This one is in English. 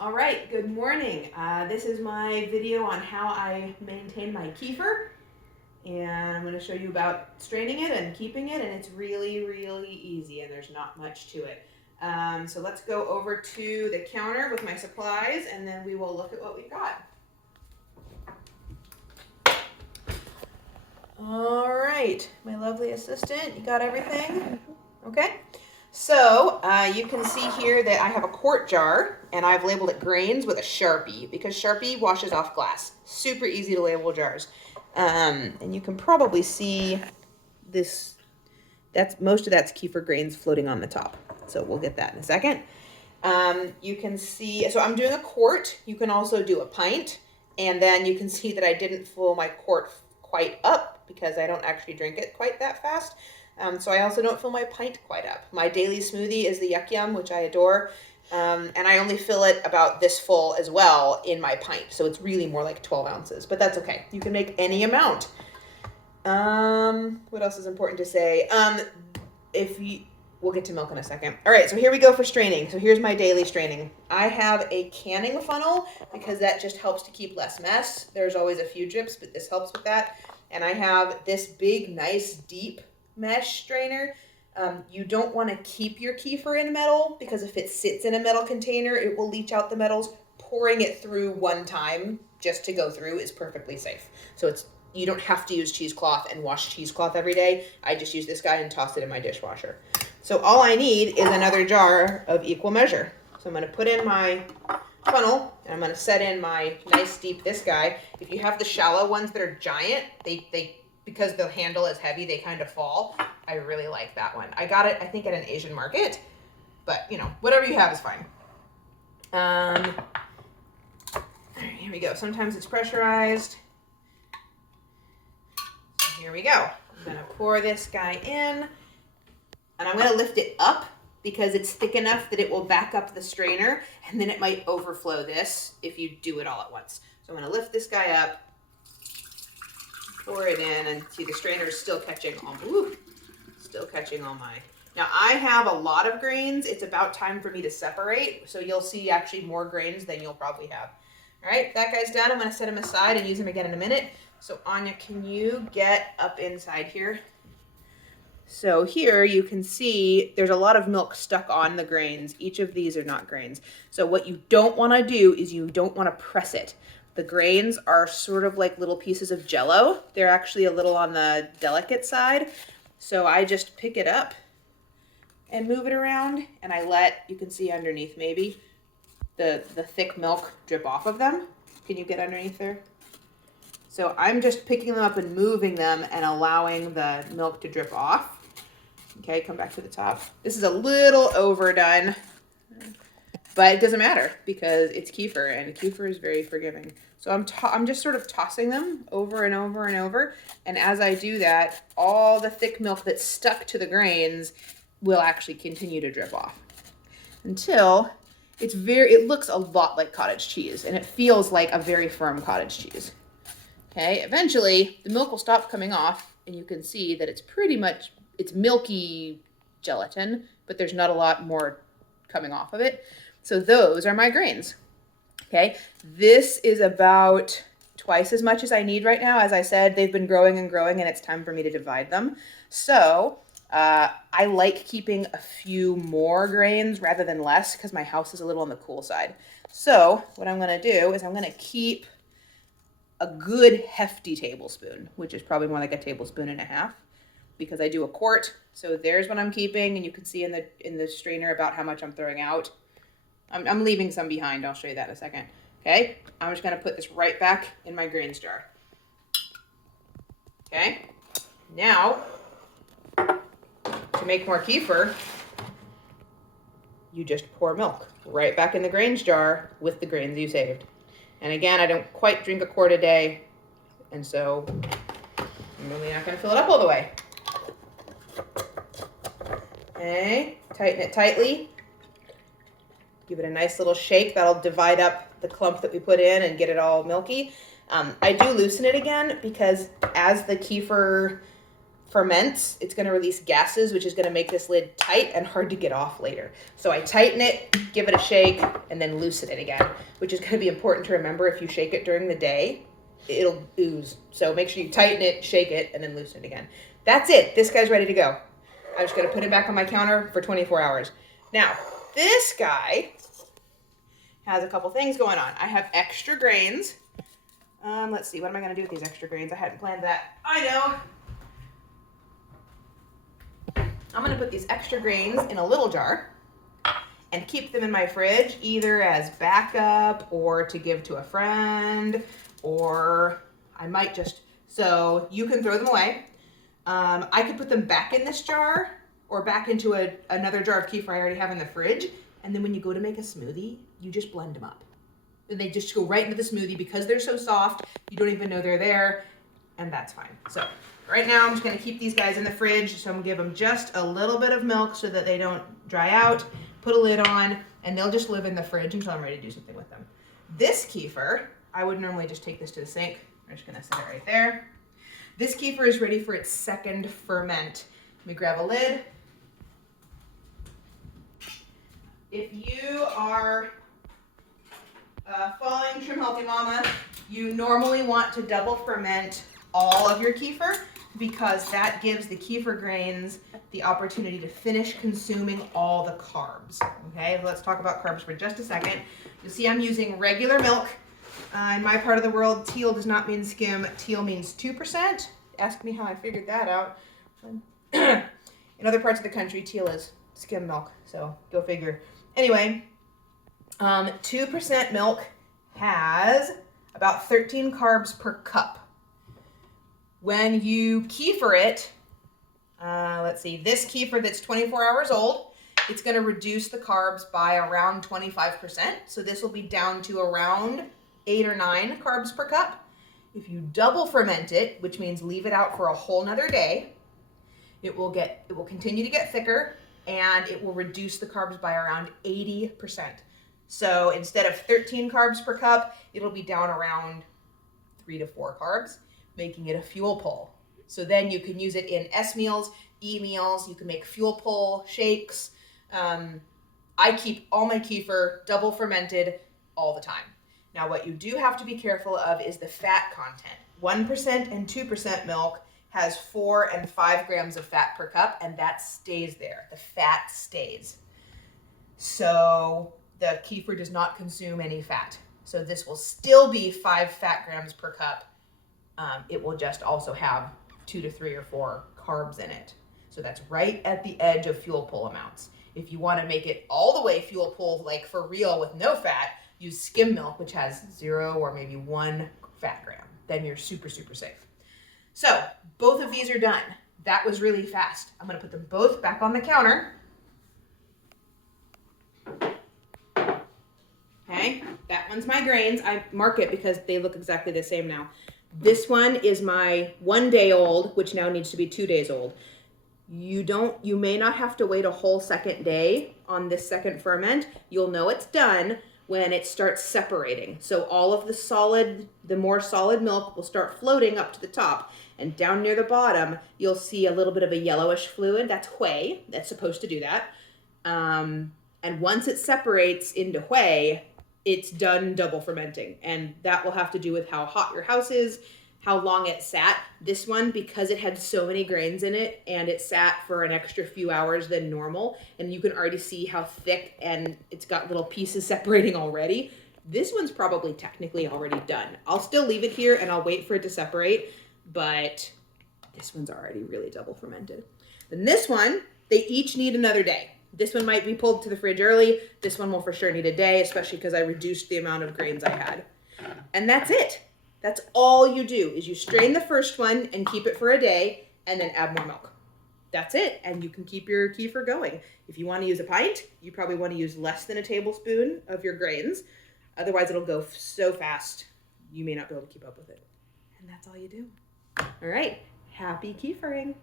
All right, good morning. This is my video on how I maintain my kefir, and I'm going to show you about straining it and keeping it, and it's really, really easy, and there's not much to it. So let's go over to the counter with my supplies, and then we will look at what we've got. All right, my lovely assistant, you got everything? Okay. So you can see here that I have a quart jar, and I've labeled it grains with a Sharpie because Sharpie washes off glass. Super easy to label jars. And you can probably see this, most of that's kefir grains floating on the top. So we'll get that in a second. You can see, so I'm doing a quart. You can also do a pint. And then you can see that I didn't fill my quart quite up because I don't actually drink it quite that fast. So I also don't fill my pint quite up. My daily smoothie is the Yuck Yum, which I adore. And I only fill it about this full as well in my pint. So it's really more like 12 ounces, but that's okay. You can make any amount. What else is important to say? We'll get to milk in a second. All right, so here we go for straining. So here's my daily straining. I have a canning funnel because that just helps to keep less mess. There's always a few drips, but this helps with that. And I have this big, nice, deep mesh strainer. You don't want to keep your kefir in metal because if it sits in a metal container, it will leach out the metals. Pouring it through one time just to go through is perfectly safe. So you don't have to use cheesecloth and wash cheesecloth every day. I just use this guy and toss it in my dishwasher. So all I need is another jar of equal measure. So I'm going to put in my funnel and I'm going to set in my nice deep this guy. If you have the shallow ones that are giant, they because the handle is heavy, they kind of fall. I really like that one. I got it, I think, at an Asian market, but whatever you have is fine. All right, here we go. Sometimes it's pressurized. So here we go. I'm gonna pour this guy in, and I'm gonna lift it up because it's thick enough that it will back up the strainer, and then it might overflow this if you do it all at once. So I'm gonna lift this guy up, pour it in, and see the strainer is still catching all my. Now I have a lot of grains. It's about time for me to separate. So you'll see actually more grains than you'll probably have. All right, that guy's done. I'm gonna set him aside and use him again in a minute. So Anya, can you get up inside here? So here you can see there's a lot of milk stuck on the grains. Each of these are not grains. So what you don't wanna do is you don't wanna press it. The grains are sort of like little pieces of Jell-O. They're actually a little on the delicate side. So I just pick it up and move it around, and I let, you can see underneath maybe, the thick milk drip off of them. Can you get underneath there? So I'm just picking them up and moving them and allowing the milk to drip off. Okay, come back to the top. This is a little overdone, but it doesn't matter because it's kefir, and kefir is very forgiving. So I'm just sort of tossing them over and over and over. And as I do that, all the thick milk that's stuck to the grains will actually continue to drip off until it looks a lot like cottage cheese, and it feels like a very firm cottage cheese. Okay, eventually the milk will stop coming off, and you can see that it's milky gelatin, but there's not a lot more coming off of it. So those are my grains. Okay, this is about twice as much as I need right now. As I said, they've been growing and growing, and it's time for me to divide them. So I like keeping a few more grains rather than less because my house is a little on the cool side. So what I'm going to do is I'm going to keep a good hefty tablespoon, which is probably more like a tablespoon and a half, because I do a quart. So there's what I'm keeping, and you can see in the strainer about how much I'm throwing out. I'm leaving some behind. I'll show you that in a second. Okay, I'm just going to put this right back in my grains jar. Okay, now to make more kefir, you just pour milk right back in the grains jar with the grains you saved. And again, I don't quite drink a quart a day, and so I'm really not going to fill it up all the way. Okay, tighten it tightly. Give it a nice little shake. That'll divide up the clump that we put in and get it all milky. I do loosen it again because as the kefir ferments, it's going to release gases, which is going to make this lid tight and hard to get off later. So I tighten it, give it a shake, and then loosen it again, which is going to be important to remember. If you shake it during the day, it'll ooze. So make sure you tighten it, shake it, and then loosen it again. That's it. This guy's ready to go. I'm just going to put it back on my counter for 24 hours. Now, this guy has a couple things going on. I have extra grains. Let's see, what am I going to do with these extra grains? I hadn't planned that. I know. I'm going to put these extra grains in a little jar and keep them in my fridge, either as backup or to give to a friend, or I might just, so you can throw them away. I could put them back in this jar or back into another jar of kefir I already have in the fridge. And then when you go to make a smoothie, you just blend them up. And they just go right into the smoothie because they're so soft, you don't even know they're there, and that's fine. So right now I'm just gonna keep these guys in the fridge. So I'm gonna give them just a little bit of milk so that they don't dry out, put a lid on, and they'll just live in the fridge until I'm ready to do something with them. This kefir, I would normally just take this to the sink. I'm just gonna set it right there. This kefir is ready for its second ferment. Let me grab a lid. If you are following Trim Healthy Mama, you normally want to double ferment all of your kefir because that gives the kefir grains the opportunity to finish consuming all the carbs. Okay, let's talk about carbs for just a second. You'll see I'm using regular milk. In my part of the world, teal does not mean skim. Teal means 2%. Ask me how I figured that out. In other parts of the country, teal is skim milk, so go figure. Anyway, 2% milk has about 13 carbs per cup. When you kefir it, let's see, this kefir that's 24 hours old, it's going to reduce the carbs by around 25%. So this will be down to around 8 or 9 carbs per cup. If you double ferment it, which means leave it out for a whole nother day, it will continue to get thicker, and it will reduce the carbs by around 80%. So instead of 13 carbs per cup, it'll be down around 3 to 4 carbs, making it a fuel pull. So then you can use it in S meals, E meals. You can make fuel pull shakes. I keep all my kefir double fermented all the time. Now, what you do have to be careful of is the fat content. 1% and 2% milk has 4 and 5 grams of fat per cup, and that stays there. The fat stays. So the kefir does not consume any fat. So this will still be 5 fat grams per cup. It will just also have 2 to 3 or 4 carbs in it. So that's right at the edge of fuel pull amounts. If you want to make it all the way fuel pull, like for real with no fat, use skim milk, which has 0 or maybe 1 fat gram. Then you're super, super safe. So both of these are done. That was really fast. I'm going to put them both back on the counter. Okay, that one's my grains. I mark it because they look exactly the same now. This one is my 1 day old, which now needs to be 2 days old. You may not have to wait a whole second day on this second ferment. You'll know it's done when it starts separating. So all of the more solid milk will start floating up to the top, and down near the bottom, you'll see a little bit of a yellowish fluid. That's whey. That's supposed to do that. And once it separates into whey, it's done double fermenting. And that will have to do with how hot your house is, how long it sat. This one, because it had so many grains in it and it sat for an extra few hours than normal, and you can already see how thick and it's got little pieces separating already. This one's probably technically already done. I'll still leave it here and I'll wait for it to separate, but this one's already really double fermented. Then this one, they each need another day. This one might be pulled to the fridge early. This one will for sure need a day, especially because I reduced the amount of grains I had. And that's it. That's all you do is you strain the first one and keep it for a day and then add more milk. That's it. And you can keep your kefir going. If you want to use a pint, you probably want to use less than a tablespoon of your grains. Otherwise, it'll go so fast, you may not be able to keep up with it. And that's all you do. All right. Happy kefiring.